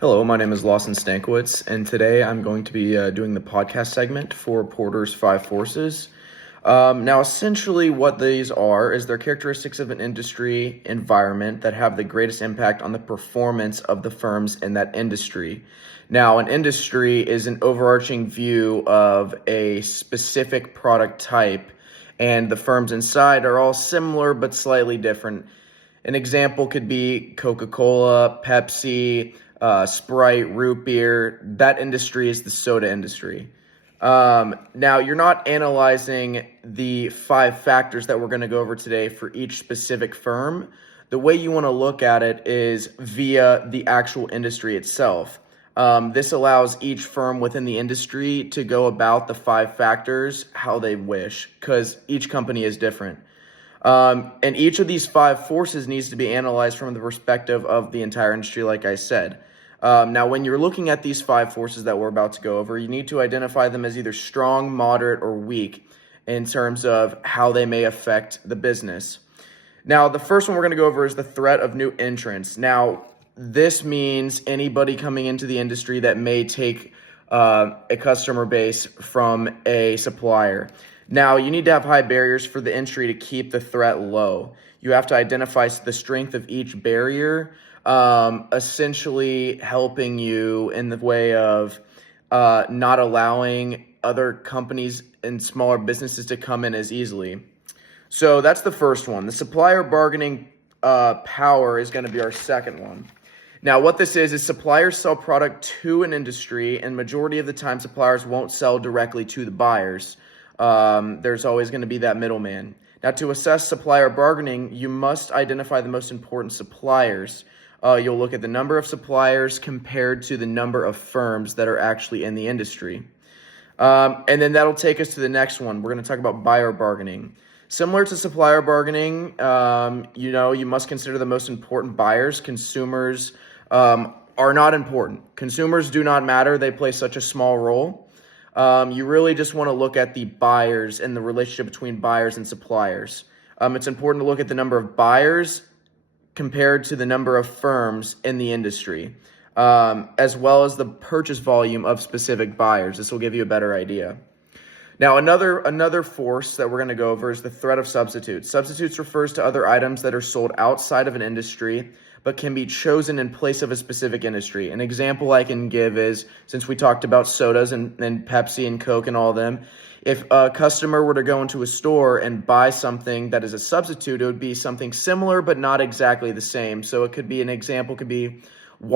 Hello, my name is Lawson Stankiewicz, and today I'm going to be doing the podcast segment for Porter's Five Forces. Now, essentially, what these are is they're characteristics of an industry environment that have the greatest impact on the performance of the firms in that industry. Now, an industry is an overarching view of a specific product type, and the firms inside are all similar but slightly different. An example could be Coca-Cola, Pepsi, Sprite, root beer. That industry is the soda industry. Now, you're not analyzing the five factors that we're going to go over today for each specific firm. The way you want to look at it is via the actual industry itself. This allows each firm within the industry to go about the five factors how they wish, because each company is different. And each of these five forces needs to be analyzed from the perspective of the entire industry, like I said. Now, when you're looking at these five forces that we're about to go over, you need to identify them as either strong, moderate, or weak in terms of how they may affect the business. Now, the first one we're going to go over is the threat of new entrants. Now, this means anybody coming into the industry that may take a customer base from a supplier. Now, you need to have high barriers for the entry to keep the threat low. You have to identify the strength of each barrier, essentially helping you in the way of not allowing other companies and smaller businesses to come in as easily. So that's the first one. The supplier bargaining power is going to be our second one. Now, what this is suppliers sell product to an industry, and majority of the time, suppliers won't sell directly to the buyers. There's always going to be that middleman. Now, to assess supplier bargaining, you must identify the most important suppliers. You'll look at the number of suppliers compared to the number of firms that are actually in the industry. And then that'll take us to the next one. We're going to talk about buyer bargaining. Similar to supplier bargaining, you must consider the most important buyers. Consumers are not important. Consumers do not matter. They play such a small role. You really just want to look at the buyers and the relationship between buyers and suppliers. It's important to look at the number of buyers compared to the number of firms in the industry, as well as the purchase volume of specific buyers. This will give you a better idea. Now, another force that we're going to go over is the threat of substitutes. Substitutes refers to other items that are sold outside of an industry but can be chosen in place of a specific industry. An example I can give is, since we talked about sodas and Pepsi and Coke and all of them, if a customer were to go into a store and buy something that is a substitute, it would be something similar but not exactly the same. So it could be, an example could be